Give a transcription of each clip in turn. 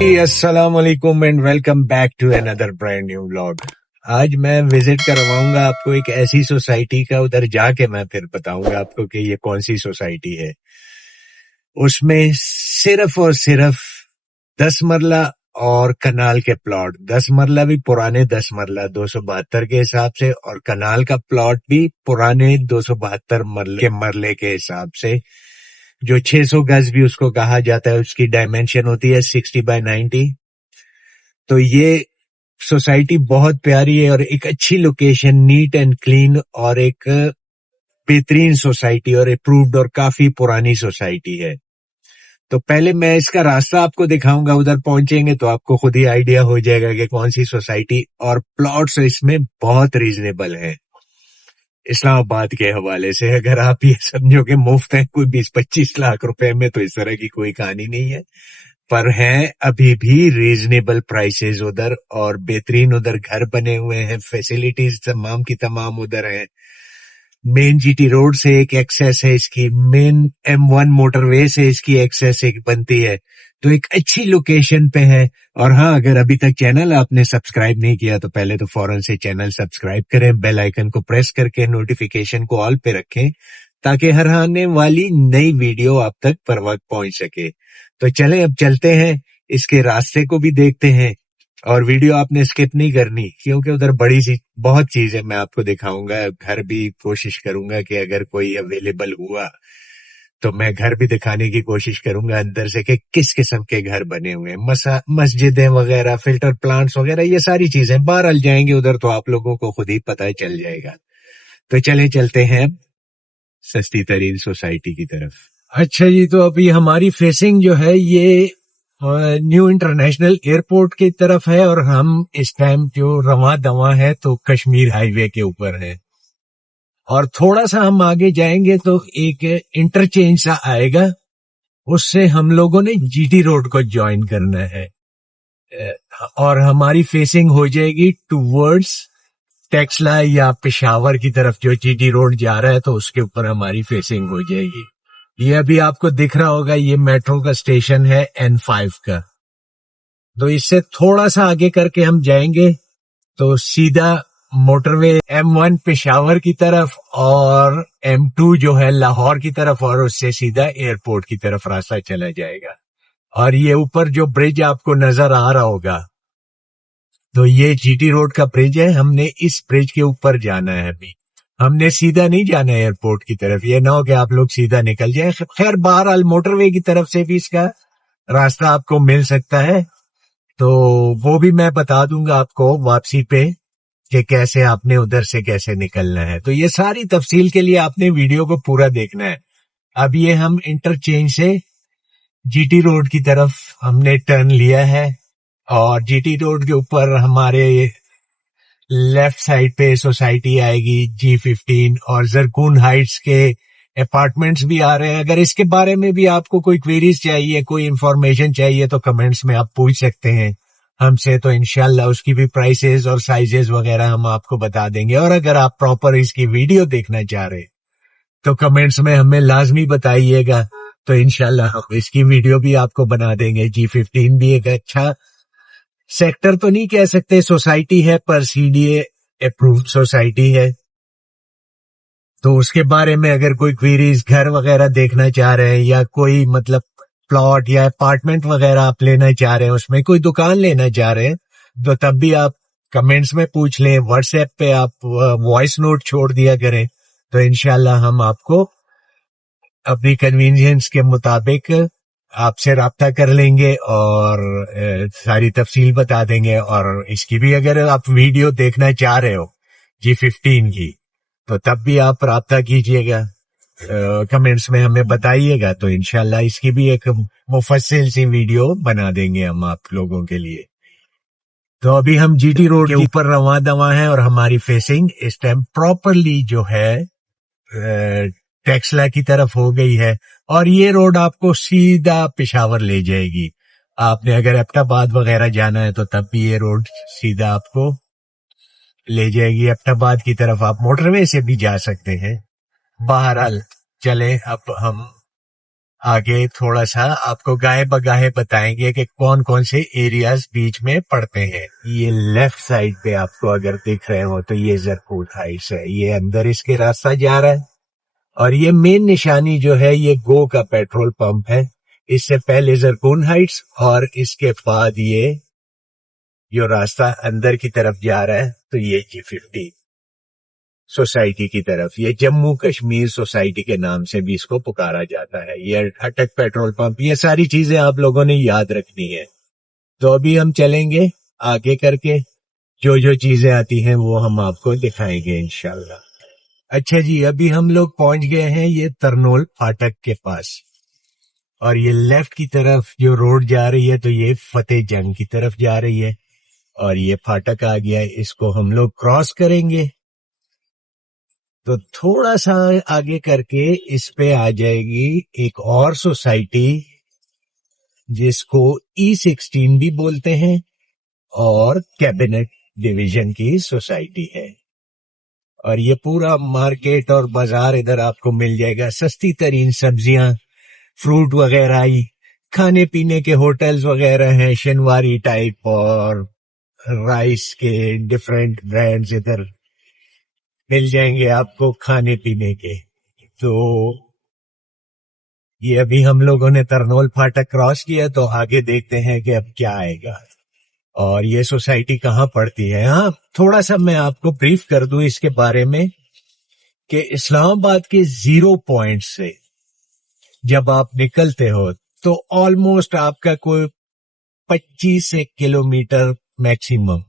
अस्सलाम वालेकुम and welcome back to another brand new vlog. आज मैं विजिट करवाऊंगा आपको एक ऐसी सोसाइटी का, उधर जाके मैं फिर बताऊंगा आपको कि ये कौन सी सोसाइटी है। उसमें सिर्फ और सिर्फ 10 मरला और कनाल के प्लॉट, 10 मरला भी पुराने 10 मरला 272 के हिसाब से, और कनाल का प्लॉट भी पुराने 272 मरले के हिसाब से। जो 600 गज भी उसको कहा जाता है, उसकी डायमेंशन होती है 60x90। तो ये सोसाइटी बहुत प्यारी है और एक अच्छी लोकेशन, नीट एंड क्लीन, और एक बेहतरीन सोसाइटी और अप्रूव्ड और काफी पुरानी सोसाइटी है। तो पहले मैं इसका रास्ता आपको दिखाऊंगा, उधर पहुंचेंगे तो आपको खुद ही आइडिया हो जाएगा कि कौन सी सोसाइटी। और प्लॉट्स इसमें बहुत रीजनेबल है इस्लामाबाद के हवाले से। अगर आप ये समझो कि मुफ्त है कोई 20-25 लाख रुपए में, तो इस तरह की कोई कहानी नहीं है। पर हैं अभी भी रीजनेबल प्राइसेस उधर, और बेहतरीन उधर घर बने हुए हैं, फैसिलिटीज तमाम की तमाम उधर हैं। मेन जीटी रोड से एक एक्सेस है इसकी, मेन M1 मोटरवे से इसकी एक्सेस एक बनती है। तो एक अच्छी लोकेशन पे है। और हाँ, अगर अभी तक चैनल आपने सब्सक्राइब नहीं किया तो पहले तो फौरन से चैनल सब्सक्राइब करें, बेल आइकन को प्रेस करके नोटिफिकेशन को ऑल पे रखें, ताकि हर आने वाली नई वीडियो आप तक पर वक्त पहुंच सके। तो चलें अब चलते हैं, इसके रास्ते को भी देखते हैं, और वीडियो आपने स्किप नहीं करनी, क्योंकि उधर बड़ी सी बहुत चीजें मैं आपको दिखाऊंगा। घर भी कोशिश करूंगा कि अगर कोई अवेलेबल हुआ तो मैं घर भी दिखाने की कोशिश करूंगा अंदर से कि किस किस्म के घर बने हुए हैं, मस्जिदें वगैरह, फिल्टर प्लांट्स वगैरह, ये सारी चीजें। बहरहाल जाएंगे उधर तो आप लोगों को खुद ही पता चल जाएगा। तो चलते हैं सस्ती तरीन सोसाइटी की तरफ। अच्छा जी, तो अभी हमारी फेसिंग जो है ये न्यू इंटरनेशनल एयरपोर्ट की तरफ है, और हम इस टाइम जो रवां दवा है तो कश्मीर हाईवे के ऊपर है। और थोड़ा सा हम आगे जाएंगे तो एक इंटरचेंज सा आएगा, उससे हम लोगों ने जीटी रोड को ज्वाइन करना है, और हमारी फेसिंग हो जाएगी टूवर्ड्स टेक्सला या पेशावर की तरफ। जो जीटी रोड जा रहा है तो उसके ऊपर हमारी फेसिंग हो जाएगी। ये अभी आपको दिख रहा होगा, ये मेट्रो का स्टेशन है N5 का। तो इससे थोड़ा सा आगे करके हम जाएंगे तो सीधा मोटरवे M1 पेशावर की तरफ, और M2 जो है लाहौर की तरफ, और उससे सीधा एयरपोर्ट की तरफ रास्ता चला जाएगा। और ये ऊपर जो ब्रिज आपको नजर आ रहा होगा, तो ये जीटी रोड का ब्रिज है। हमने इस ब्रिज के ऊपर जाना है। अभी हमने सीधा नहीं जाना है एयरपोर्ट की तरफ, ये ना हो कि आप लोग सीधा निकल जाए। खैर, बहरहाल मोटरवे की तरफ से भी इसका रास्ता आपको मिल सकता है, तो वो भी मैं बता दूंगा आपको वापसी पे कि कैसे आपने उधर से कैसे निकलना है। तो ये सारी तफसील के लिए आपने वीडियो को पूरा देखना है। अब ये हम इंटरचेंज से जीटी रोड की तरफ हमने टर्न लिया है, और जीटी रोड के ऊपर हमारे लेफ्ट साइड पे सोसाइटी आएगी G15, और जरकून हाइट्स के अपार्टमेंट्स भी आ रहे हैं। अगर इसके बारे में भी आपको कोई क्वेरीज चाहिए, कोई इंफॉर्मेशन चाहिए, तो कमेंट्स में आप पूछ सकते हैं हमसे, तो इंशाल्लाह उसकी भी प्राइसेस और साइजेस वगैरह हम आपको बता देंगे। और अगर आप प्रॉपर इसकी वीडियो देखना चाह रहे तो कमेंट्स में हमें लाजमी बताइएगा, तो इंशाल्लाह हम इसकी वीडियो भी आपको बना देंगे। G15 भी एक अच्छा सेक्टर तो नहीं कह सकते सोसाइटी है, पर CDA अप्रूव्ड सोसाइटी है। तो उसके बारे में अगर कोई क्वेरीज, घर वगैरह देखना चाह रहे हैं, या कोई मतलब प्लॉट या अपार्टमेंट वगैरह आप लेना चाह रहे हैं, उसमें कोई दुकान लेना चाह रहे हैं, तो तब भी आप कमेंट्स में पूछ लें। व्हाट्सएप पे आप वॉइस नोट छोड़ दिया करें, तो इंशाल्लाह हम आपको अपनी कन्वीनियंस के मुताबिक आपसे राब्ता कर लेंगे और सारी तफसील बता देंगे। और इसकी भी अगर आप वीडियो देखना चाह रहे हो G15 की, तो तब भी आप राब्ता कीजिएगा, कमेंट्स में हमें बताइएगा, तो इंशाल्लाह इसकी भी एक मुफस्सिल सी वीडियो बना देंगे हम आप लोगों के लिए। तो अभी हम जीटी रोड के ऊपर रवां दवा हैं, और हमारी फेसिंग इस टाइम प्रॉपरली जो है टेक्सला की तरफ हो गई है, और ये रोड आपको सीधा पेशावर ले जाएगी। आपने अगर एबटाबाद वगैरह जाना है तो तब भी ये रोड सीधा आपको ले जाएगी एबटाबाद की तरफ। आप मोटरवे से भी जा सकते हैं। बहरहाल चले अब हम آگے تھوڑا سا آپ کو گاہے بگاہے بتائیں گے کہ کون کون سے ایریاز بیچ میں پڑتے ہیں. یہ لیفٹ سائڈ پہ آپ کو اگر دکھ رہے ہو تو یہ زرکول ہائٹس ہے, یہ اندر اس کے راستہ جا رہا ہے, اور یہ مین نشانی جو ہے یہ گو کا پیٹرول پمپ ہے. اس سے پہلے زرکون ہائٹس اور اس کے بعد یہ جو راستہ اندر کی طرف جا رہا ہے تو یہ G50 سوسائٹی کی طرف, یہ جموں کشمیر سوسائٹی کے نام سے بھی اس کو پکارا جاتا ہے. یہ اٹک پیٹرول پمپ, یہ ساری چیزیں آپ لوگوں نے یاد رکھنی ہے. تو ابھی ہم چلیں گے آگے کر کے, جو چیزیں آتی ہیں وہ ہم آپ کو دکھائیں گے انشاءاللہ. اچھا جی, ابھی ہم لوگ پہنچ گئے ہیں یہ ترنول پھاٹک کے پاس, اور یہ لیفٹ کی طرف جو روڈ جا رہی ہے تو یہ فتح جنگ کی طرف جا رہی ہے, اور یہ پھاٹک آ گیا ہے, اس کو ہم لوگ کراس کریں گے. تو تھوڑا سا آگے کر کے اس پہ آ جائے گی ایک اور سوسائٹی جس کو E16 بھی بولتے ہیں, اور کیبنٹ ڈویژن کی سوسائٹی ہے. اور یہ پورا مارکیٹ اور بازار ادھر آپ کو مل جائے گا, سستی ترین سبزیاں, فروٹ وغیرہ, کھانے پینے کے ہوٹلز وغیرہ ہیں شنواری ٹائپ, اور رائس کے ڈفرینٹ برانڈز ادھر مل جائیں گے آپ کو کھانے پینے کے. تو یہ ابھی ہم لوگوں نے ترنول پھاٹک کراس کیا, تو آگے دیکھتے ہیں کہ اب کیا آئے گا اور یہ سوسائٹی کہاں پڑتی ہے. ہاں, تھوڑا سا میں آپ کو بریف کر دوں اس کے بارے میں کہ اسلام آباد کے 0 پوائنٹ سے جب آپ نکلتے ہو تو آلموسٹ آپ کا کوئی 25 کلومیٹر میکسیمم,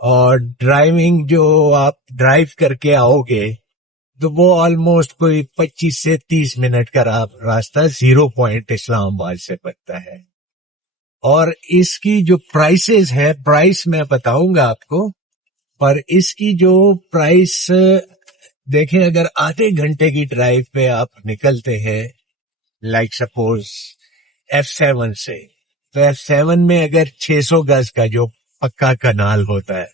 اور ڈرائیونگ جو آپ ڈرائیو کر کے آؤ گے تو وہ آلموسٹ کوئی 25 سے 30 منٹ کا راستہ 0 پوائنٹ اسلام آباد سے پڑتا ہے. اور اس کی جو پرائسز ہے, پرائس میں بتاؤں گا آپ کو, پر اس کی جو پرائس دیکھیں, اگر آدھے گھنٹے کی ڈرائیو پہ آپ نکلتے ہیں لائک سپوز F7 سے, تو F7 میں اگر 600 گز کا جو پکا کنال ہوتا ہے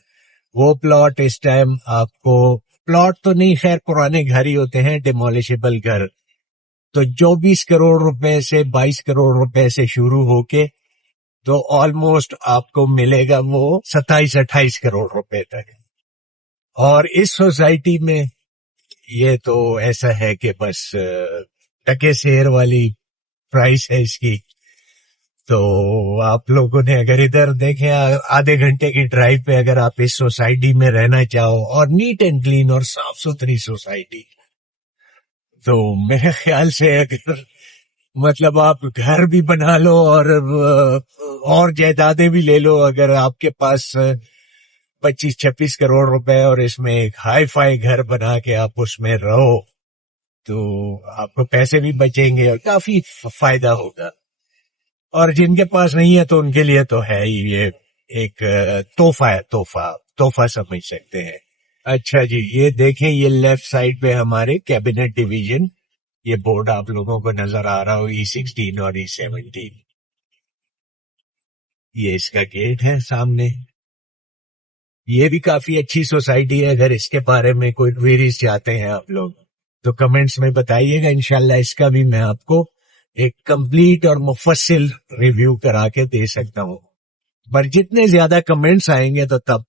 وہ پلاٹ اس ٹائم آپ کو, پلاٹ تو نہیں خیر پرانے گھر ہی ہوتے ہیں ڈیمولیشبل گھر, تو 24 کروڑ روپے سے 22 کروڑ روپے سے شروع ہو کے تو آلموسٹ آپ کو ملے گا وہ 27-28 کروڑ روپے تک. اور اس سوسائٹی میں یہ تو ایسا ہے کہ بس ٹکے سیر والی پرائس ہے اس کی. تو آپ لوگوں نے اگر ادھر دیکھیں آدھے گھنٹے کی ڈرائیو پہ اگر آپ اس سوسائٹی میں رہنا چاہو, اور نیٹ اینڈ کلین اور صاف ستھری سوسائٹی, تو میرے خیال سے اگر مطلب آپ گھر بھی بنا لو اور جائیدادیں بھی لے لو, اگر آپ کے پاس 25-26 کروڑ روپے اور اس میں ایک ہائی فائی گھر بنا کے آپ اس میں رہو, تو آپ کو پیسے بھی بچیں گے اور کافی فائدہ ہوگا. اور جن کے پاس نہیں ہے تو ان کے لیے تو ہے ہی, یہ ایک تحفہ سمجھ سکتے ہیں. اچھا جی, یہ دیکھیں یہ لیفٹ سائڈ پہ ہمارے کیبنٹ ڈویژن, یہ بورڈ آپ لوگوں کو نظر آ رہا ہو E16 اور E17, یہ اس کا گیٹ ہے سامنے. یہ بھی کافی اچھی سوسائٹی ہے, اگر اس کے بارے میں کوئی کوئریز چاہتے ہیں آپ لوگ تو کمنٹس میں بتائیے گا, انشاءاللہ اس کا بھی میں آپ کو ایک کمپلیٹ اور مفصل ریویو کرا کے دے سکتا ہوں, پر جتنے زیادہ کمنٹس آئیں گے تو تب.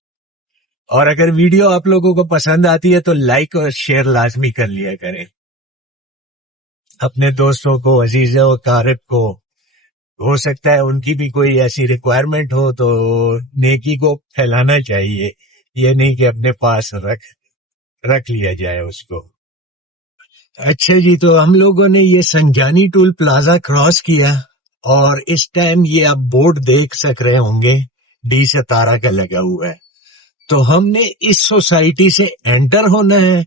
اور اگر ویڈیو آپ لوگوں کو پسند آتی ہے تو لائک اور شیئر لازمی کر لیا کریں, اپنے دوستوں کو, عزیزوں و اقارب کو, ہو سکتا ہے ان کی بھی کوئی ایسی ریکوائرمنٹ ہو, تو نیکی کو پھیلانا چاہیے, یہ نہیں کہ اپنے پاس رکھ لیا جائے اس کو. اچھا جی, تو ہم لوگوں نے یہ سنجانی ٹول پلازا کراس کیا, اور اس ٹائم یہ آپ بورڈ دیکھ سک رہے ہوں گے D17 کا لگا ہوا ہے. تو ہم نے اس سوسائٹی سے انٹر ہونا ہے,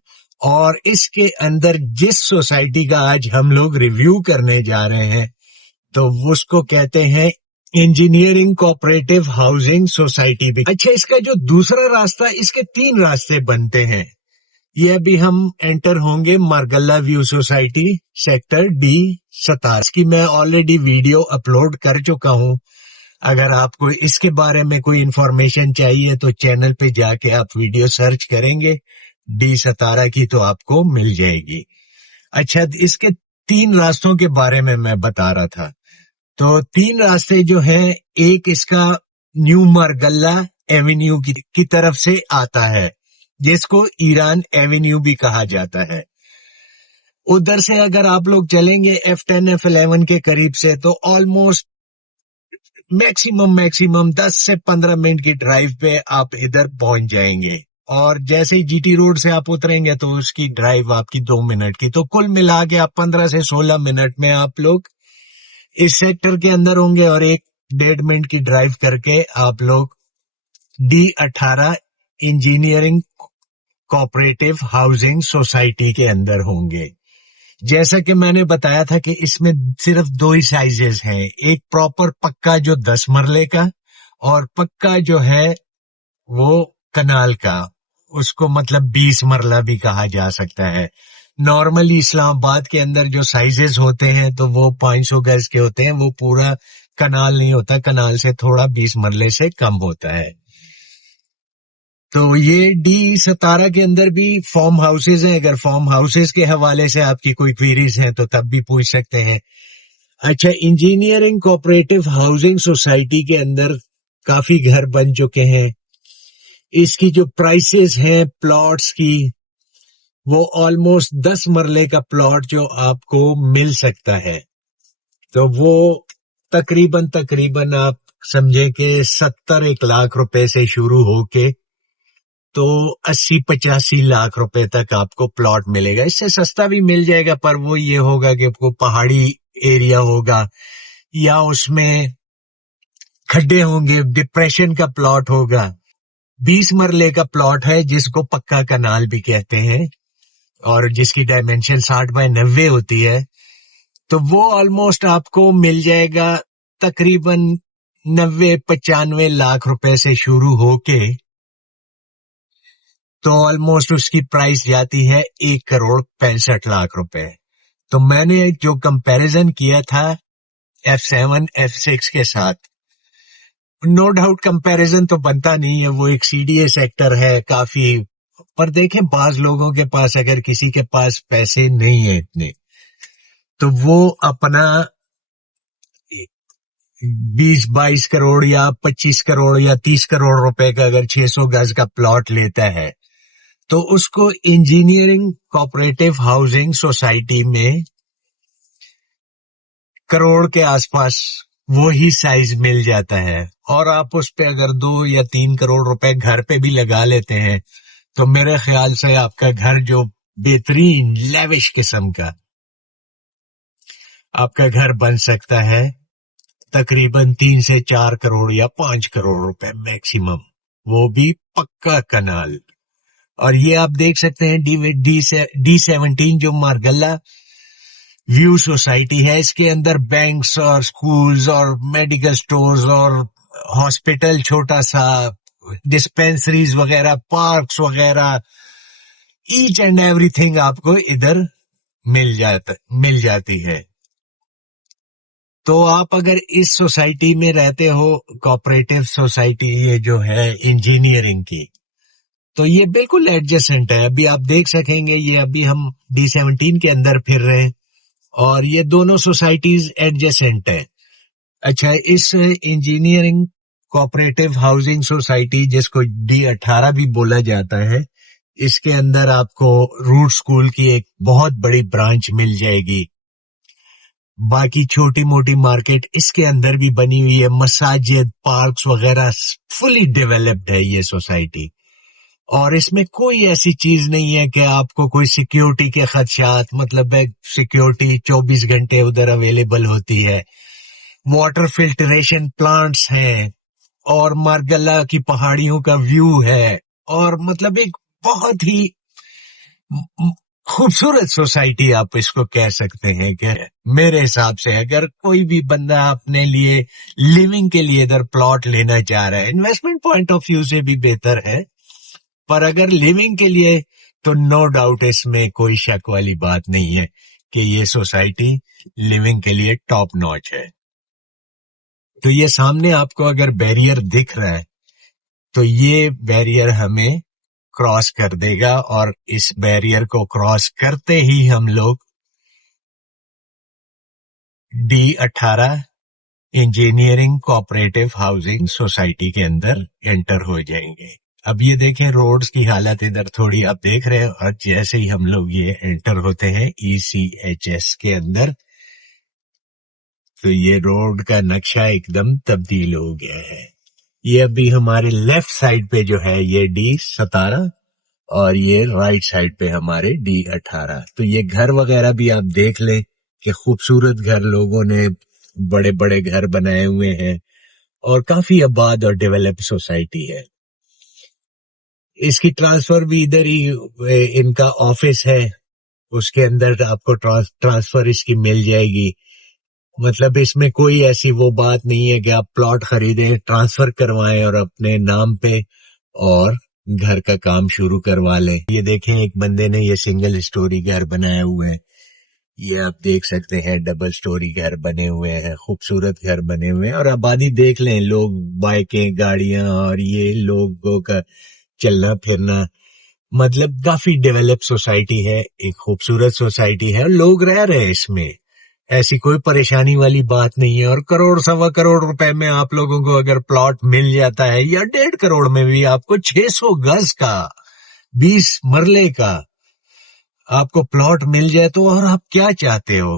اور اس کے اندر جس سوسائٹی کا آج ہم لوگ ریویو کرنے جا رہے ہیں تو اس کو کہتے ہیں انجینئرنگ کوآپریٹو ہاؤسنگ سوسائٹی بھی. اچھا, اس کا جو دوسرا راستہ, اس کے 3 راستے بنتے ہیں. یہ ابھی ہم انٹر ہوں گے Margalla view society sector D17 کی میں آلریڈی ویڈیو اپلوڈ کر چکا ہوں. اگر آپ کو اس کے بارے میں کوئی انفارمیشن چاہیے تو چینل پہ جا کے آپ ویڈیو سرچ کریں گے D17 کی تو آپ کو مل جائے گی. اچھا, اس کے तीन रास्तों के बारे में मैं बता रहा था। तो तीन रास्ते जो हैं, एक इसका न्यू मार्गल्ला एवेन्यू की तरफ से आता है, जिसको ईरान एवेन्यू भी कहा जाता है। उधर से अगर आप लोग चलेंगे F10 F11 के करीब से, तो ऑलमोस्ट मैक्सिमम 10 से 15 मिनट की ड्राइव पे आप इधर पहुंच जाएंगे। और जैसे ही जीटी रोड से आप उतरेंगे तो उसकी ड्राइव आपकी 2 मिनट की, तो कुल मिला के आप 15 से 16 मिनट में आप लोग इस सेक्टर के अंदर होंगे, और 1-1.5 मिनट की ड्राइव करके आप लोग D18 engineering cooperative housing society के अंदर होंगे। जैसा कि मैंने बताया था कि इसमें सिर्फ 2 ही साइजेस हैं, एक प्रॉपर पक्का जो 10 मरले का, और पक्का जो है वो कनाल का, उसको मतलब 20 मरला भी कहा जा सकता है। नॉर्मली इस्लामाबाद के अंदर जो साइजेस होते हैं तो वो 500 गज के होते हैं, वो पूरा कनाल नहीं होता, कनाल से थोड़ा 20 मरले से कम होता है। तो ये D17 के अंदर भी फार्म हाउसेज हैं, अगर फार्म हाउसेज के हवाले से आपकी कोई क्वेरीज हैं तो तब भी पूछ सकते हैं। अच्छा, इंजीनियरिंग कोऑपरेटिव हाउसिंग सोसाइटी के अंदर काफी घर बन चुके हैं। इसकी जो प्राइसेस हैं प्लॉट्स की, वो ऑलमोस्ट 10 मरले का प्लॉट जो आपको मिल सकता है, तो वो तकरीबन आप समझे कि 70-1 लाख रुपए से शुरू होके तो 80-85 लाख रुपए तक आपको प्लॉट मिलेगा। इससे सस्ता भी मिल जाएगा, पर वो ये होगा कि आपको पहाड़ी एरिया होगा, या उसमें खड्डे होंगे, डिप्रेशन का प्लॉट होगा। 20 मरले का प्लॉट है जिसको पक्का कनाल भी कहते हैं, और जिसकी डायमेंशन 60x90 होती है, तो वो ऑलमोस्ट आपको मिल जाएगा तकरीबन 90-95 लाख रुपए से शुरू होके, तो ऑलमोस्ट उसकी प्राइस जाती है 1 करोड़ 65 लाख रुपए। तो मैंने जो कंपैरिजन किया था F7 F6 के साथ, नो डाउट कंपैरिजन तो बनता नहीं है, वो एक CDA सेक्टर है काफी, पर देखें बाज लोगों के पास अगर किसी के पास पैसे नहीं है इतने, तो वो अपना 20-22 करोड़ या 25 करोड़ या 30 करोड़ रुपए का अगर 600 गज का प्लॉट लेता है, तो उसको इंजीनियरिंग कोऑपरेटिव हाउसिंग सोसाइटी में करोड़ के आसपास वो ही साइज मिल जाता है। और आप उस पे अगर 2 या 3 करोड़ रुपए घर पे भी लगा लेते हैं, तो मेरे ख्याल से आपका घर जो बेहतरीन लेविश किस्म का आपका घर बन सकता है तकरीबन 3 से 4 करोड़ या 5 करोड़ रुपए मैक्सिमम, वो भी पक्का कनाल। और ये आप देख सकते हैं D17 जो मार्गल्ला व्यू सोसाइटी है, इसके अंदर बैंक्स और स्कूल्स और मेडिकल स्टोर्स और हॉस्पिटल, छोटा सा डिस्पेंसरीज वगैरह, पार्क्स वगैरह, ईच एंड एवरीथिंग आपको इधर मिल जाती है। तो आप अगर इस सोसाइटी में रहते हो, कोऑपरेटिव सोसाइटी ये जो है इंजीनियरिंग की, तो ये बिल्कुल एडजेसेंट है। अभी आप देख सकेंगे, ये अभी हम D17 के अंदर फिर रहे हैं और ये दोनों सोसाइटीज एडजेसेंट है। अच्छा, इस इंजीनियरिंग कोऑपरेटिव हाउसिंग सोसाइटी, जिसको D18 भी बोला जाता है, इसके अंदर आपको रूट स्कूल की एक बहुत बड़ी ब्रांच मिल जाएगी। बाकी छोटी मोटी मार्केट इसके अंदर भी बनी हुई है, मसाजिद, पार्क्स वगैरह, फुली डेवलप्ड है ये सोसाइटी। और इसमें कोई ऐसी चीज नहीं है कि आपको कोई सिक्योरिटी के खदशात, मतलब सिक्योरिटी 24 घंटे उधर अवेलेबल होती है। वाटर फिल्टरेशन प्लांट्स हैं, और मार्गल्ला की पहाड़ियों का व्यू है, और मतलब एक बहुत ही खूबसूरत सोसाइटी आप इसको कह सकते हैं। कि मेरे हिसाब से अगर कोई भी बंदा अपने लिए लिविंग के लिए इधर प्लॉट लेना चाह रहा है, इन्वेस्टमेंट पॉइंट ऑफ व्यू से भी बेहतर है, पर अगर लिविंग के लिए तो नो डाउट इसमें कोई शक वाली बात नहीं है कि ये सोसाइटी लिविंग के लिए टॉप नॉच है। तो ये सामने आपको अगर बैरियर दिख रहा है, तो ये बैरियर हमें क्रॉस कर देगा, और इस बैरियर को क्रॉस करते ही हम लोग D18 engineering cooperative housing society के अंदर एंटर हो जाएंगे। अब ये देखें रोड्स की हालत इधर थोड़ी आप देख रहे हो, और जैसे ही हम लोग ये एंटर होते हैं ECHS के अंदर, तो ये रोड का नक्शा एकदम तब्दील हो गया है। ये अभी हमारे लेफ्ट साइड पे जो है ये D17 और ये राइट साइड पे हमारे D18। तो ये घर वगैरह भी आप देख लें कि खूबसूरत घर, लोगों ने बड़े बड़े घर बनाए हुए हैं और काफी आबाद और डेवलप सोसाइटी है। इसकी ट्रांसफर भी इधर ही, इनका ऑफिस है, उसके अंदर आपको ट्रांसफर इसकी मिल जाएगी। मतलब इसमें कोई ऐसी वो बात नहीं है कि आप प्लॉट खरीदें, ट्रांसफर करवाएं और अपने नाम पे और घर का काम शुरू करवा लें। ये देखें एक बंदे ने ये सिंगल स्टोरी घर बनाया हुआ है, ये आप देख सकते हैं डबल स्टोरी घर बने हुए हैं, खूबसूरत घर बने हुए हैं। और आबादी देख लें, लोग, बाइकें, गाड़ियां और ये लोगों का चलना फिरना, मतलब काफी डेवलप सोसाइटी है, एक खूबसूरत सोसाइटी है, लोग रह रहे हैं इसमें, ऐसी कोई परेशानी वाली बात नहीं है। और करोड़ सवा करोड़ रुपए में आप लोगों को अगर प्लॉट मिल जाता है, या 1.5 करोड़ में भी आपको 600 गज का 20 मरले का आपको प्लॉट मिल जाए तो और आप क्या चाहते हो।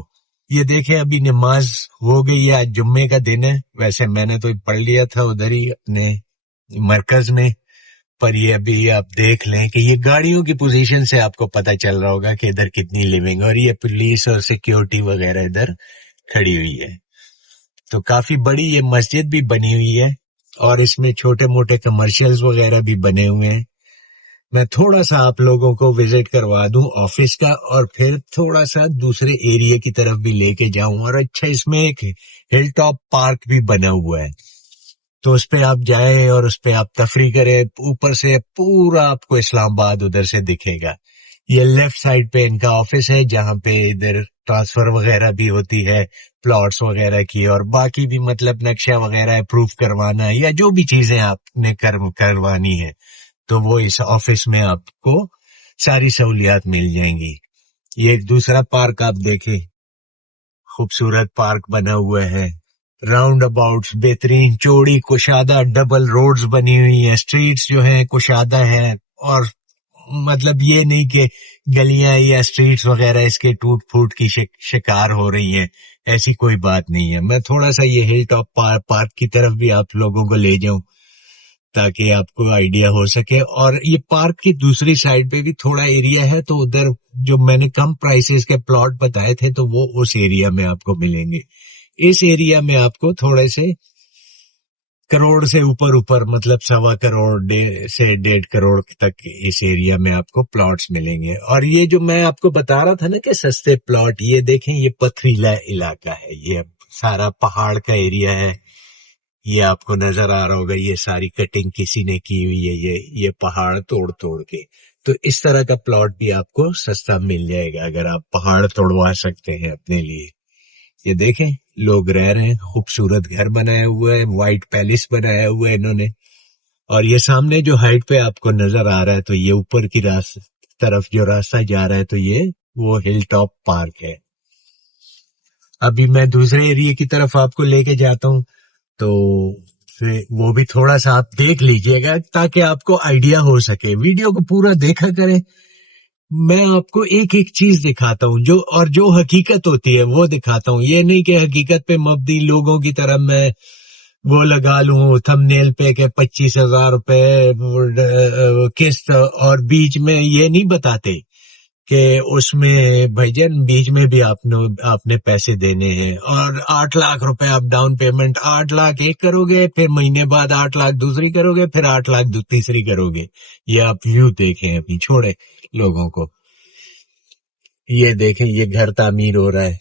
ये देखें अभी नमाज हो गई है, आज जुम्मे का दिन है, वैसे मैंने तो पढ़ लिया था उधर ही अपने मरकज में, पर ये अभी आप देख लें कि ये गाड़ियों की पोजीशन से आपको पता चल रहा होगा कि इधर कितनी लिविंग, और ये पुलिस और सिक्योरिटी वगैरह इधर खड़ी हुई है। तो काफी बड़ी ये मस्जिद भी बनी हुई है और इसमें छोटे मोटे कमर्शियल्स वगैरह भी बने हुए हैं। मैं थोड़ा सा आप लोगों को विजिट करवा दूं ऑफिस का, और फिर थोड़ा सा दूसरे एरिया की तरफ भी लेके जाऊं। और अच्छा, इसमें एक हिल टॉप पार्क भी बना हुआ है, तो उस पे आप जाए और उस पे आप तफरी करें, ऊपर से पूरा आपको इस्लामाबाद उधर से दिखेगा। ये लेफ्ट साइड पे इनका ऑफिस है, जहां पे इधर ट्रांसफर वगैरह भी होती है प्लॉट्स वगैरह की, और बाकी भी मतलब नक्शा वगैरह अप्रूव करवाना या जो भी चीजें आपने करवानी है, तो वो इस ऑफिस में आपको सारी सहूलियात मिल जाएंगी। ये एक दूसरा पार्क आप देखें, खूबसूरत पार्क बना हुआ है, राउंड अबाउट्स बेहतरीन, चौड़ी कुशादा डबल रोड्स बनी हुई है, स्ट्रीट्स जो हैं कुशादा है, और मतलब ये नहीं कि गलियां या स्ट्रीट्स वगैरह इसके टूट फूट की शिकार हो रही हैं, ऐसी कोई बात नहीं है। मैं थोड़ा सा ये हिल टॉप पार्क की तरफ भी आप लोगों को ले जाऊं ताकि आपको आइडिया हो सके। और ये पार्क की दूसरी साइड पे भी थोड़ा एरिया है, तो उधर जो मैंने कम प्राइसेस के प्लॉट बताए थे, तो वो उस एरिया में आपको मिलेंगे। इस एरिया में आपको थोड़े से करोड़ से ऊपर मतलब सवा करोड़ से 1.5 करोड़ तक इस एरिया में आपको प्लॉट्स मिलेंगे। और ये जो मैं आपको बता रहा था ना कि सस्ते प्लॉट, ये देखें ये पथरीला इलाका है, ये सारा पहाड़ का एरिया है, ये आपको नजर आ रहा होगा, ये सारी कटिंग किसी ने की हुई है, ये पहाड़ तोड़ तोड़ के। तो इस तरह का प्लॉट भी आपको सस्ता मिल जाएगा अगर आप पहाड़ तोड़वा सकते हैं अपने लिए। ये देखें लोग रह रहे हैं, खूबसूरत घर बनाया हुआ है, व्हाइट पैलेस बनाया हुआ है इन्होंने। और ये सामने जो हाइट पे आपको नजर आ रहा है, तो ये ऊपर की तरफ जो रास्ता जा रहा है, तो ये वो हिल टॉप पार्क है। अभी मैं दूसरे एरिया की तरफ आपको लेके जाता हूँ, तो फिर वो भी थोड़ा सा आप देख लीजिएगा ताकि आपको आइडिया हो सके। वीडियो को पूरा देखा करें, मैं आपको एक एक चीज दिखाता हूँ जो हकीकत होती है वो दिखाता हूँ। ये नहीं कि हकीकत पे मबनी लोगों की तरह मैं वो लगा लूं थंबनेल पे के 25,000 रुपए किस्त, और बीच में ये नहीं बताते कि उसमें भाईजान बीच में भी आपने पैसे देने हैं। और 8 लाख रुपए आप डाउन पेमेंट, 8 लाख एक करोगे, फिर महीने बाद 8 लाख दूसरी करोगे, फिर 8 लाख तीसरी करोगे। ये आप व्यू देखें, अभी छोड़े लोगों को। ये देखें ये घर तामीर हो रहा है।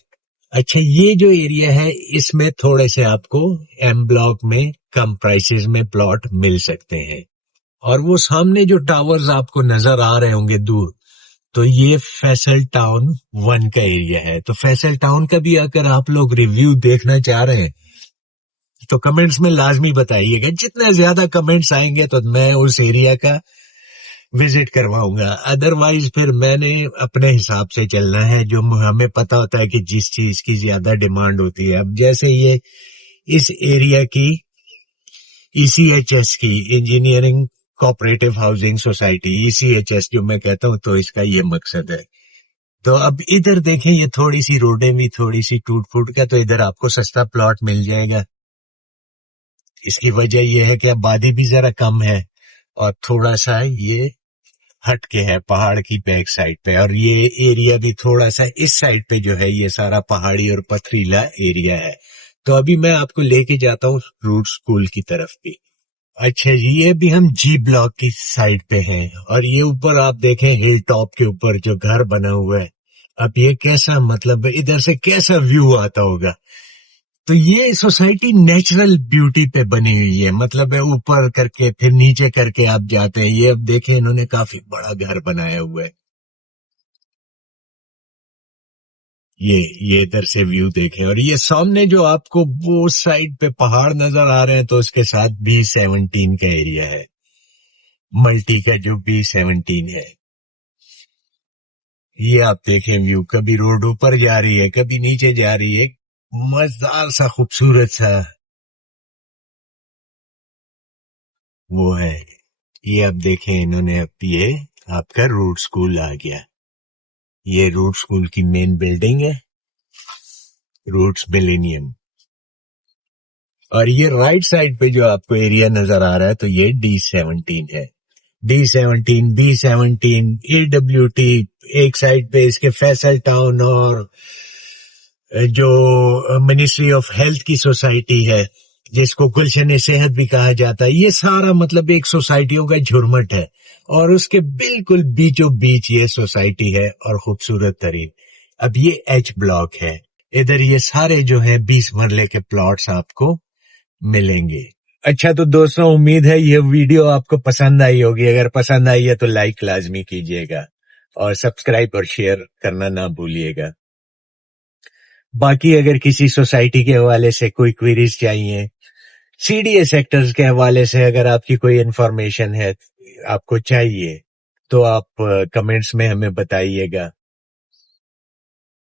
अच्छा, ये जो एरिया है इसमें थोड़े से आपको एम ब्लॉक में कम प्राइसेस में प्लॉट मिल सकते हैं। और वो सामने जो टावर्स आपको नजर आ रहे होंगे दूर, तो ये फैसल टाउन 1 का एरिया है। तो फैसल टाउन का भी अगर आप लोग रिव्यू देखना चाह रहे हैं तो कमेंट्स में लाजमी बताइएगा। जितने ज्यादा कमेंट्स आएंगे तो मैं उस एरिया का विजिट करवाऊंगा। अदरवाइज फिर मैंने अपने हिसाब से चलना है, जो हमें पता होता है कि जिस चीज की ज्यादा डिमांड होती है। अब जैसे ये इस एरिया की ईसीएचएस की, engineering cooperative housing society, ECHS जो मैं कहता हूँ, तो इसका ये मकसद है। तो अब इधर देखें, ये थोड़ी सी रोडें भी थोड़ी सी टूट फूट का, तो इधर आपको सस्ता प्लॉट मिल जाएगा। इसकी वजह यह है कि आबादी भी जरा कम है और थोड़ा सा ये हट के है पहाड़ की बैक साइड पे, और ये एरिया भी थोड़ा सा इस साइड पे जो है ये सारा पहाड़ी और पथरीला एरिया है। तो अभी मैं आपको लेके जाता हूँ रूट स्कूल की तरफ भी। अच्छा जी, ये भी हम जी ब्लॉक की साइड पे हैं, और ये ऊपर आप देखें हिल टॉप के ऊपर जो घर बना हुआ है। अब ये कैसा, मतलब इधर से कैसा व्यू आता होगा। तो ये सोसाइटी नेचुरल ब्यूटी पे बनी हुई है, मतलब है ऊपर करके फिर नीचे करके आप जाते हैं। ये अब देखें, इन्होंने काफी बड़ा घर बनाया हुआ है। ये इधर से व्यू देखें, और ये सामने जो आपको वो साइड पे पहाड़ नजर आ रहे हैं, तो उसके साथ B17 का एरिया है, मल्टी का जो B17 है। ये आप देखें व्यू, कभी रोड ऊपर जा रही है, कभी नीचे जा रही है, मजेदार सा खूबसूरत सा वो है। ये अब देखें इन्होंने, अब ये आपका रूट स्कूल आ गया। ये रूट स्कूल की मेन बिल्डिंग है, रूट्स मिलेनियम। और ये राइट साइड पे जो आपको एरिया नजर आ रहा है, तो ये D17 है। D17, B17, AWT, एक साइड पे इसके फैसल टाउन, और जो मिनिस्ट्री ऑफ हेल्थ की सोसाइटी है, जिसको गुलशन सेहत भी कहा जाता है, ये सारा मतलब एक सोसाइटियों का झुरमट है। और उसके बिल्कुल बीचों बीच ये सोसाइटी है, और खूबसूरत तरीन। अब ये H ब्लॉक है, इधर ये सारे जो है 20 मरले के प्लॉट्स आपको मिलेंगे। अच्छा, तो दोस्तों, उम्मीद है ये वीडियो आपको पसंद आई होगी। अगर पसंद आई है तो लाइक लाजमी कीजिएगा, और सब्सक्राइब और शेयर करना ना भूलिएगा। बाकी अगर किसी सोसाइटी के हवाले से कोई क्वेरीज चाहिए, CDA सेक्टर्स के हवाले से अगर आपकी कोई इंफॉर्मेशन है, आपको चाहिए, तो आप कमेंट्स में हमें बताइएगा।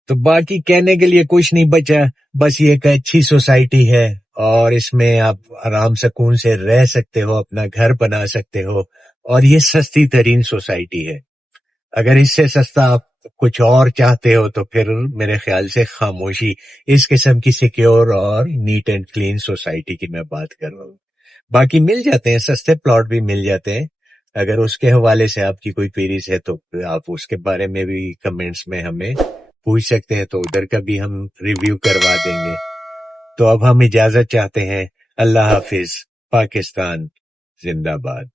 तो बाकी कहने के लिए कुछ नहीं बचा, बस ये एक अच्छी सोसाइटी है, और इसमें आप आराम सुकून से रह सकते हो, अपना घर बना सकते हो, और ये सस्ती तरीन सोसाइटी है। अगर इससे सस्ता आप कुछ और चाहते हो, तो फिर मेरे ख्याल से खामोशी, इस किस्म की सिक्योर और नीट एंड क्लीन सोसाइटी की मैं बात कर रहा हूँ। बाकी मिल जाते हैं, सस्ते प्लॉट भी मिल जाते हैं। अगर उसके हवाले से आपकी कोई क्वेरीज है, तो आप उसके बारे में भी कमेंट्स में हमें पूछ सकते हैं, तो उधर का भी हम रिव्यू करवा देंगे। तो अब हम इजाजत चाहते हैं। अल्लाह हाफिज। पाकिस्तान जिंदाबाद।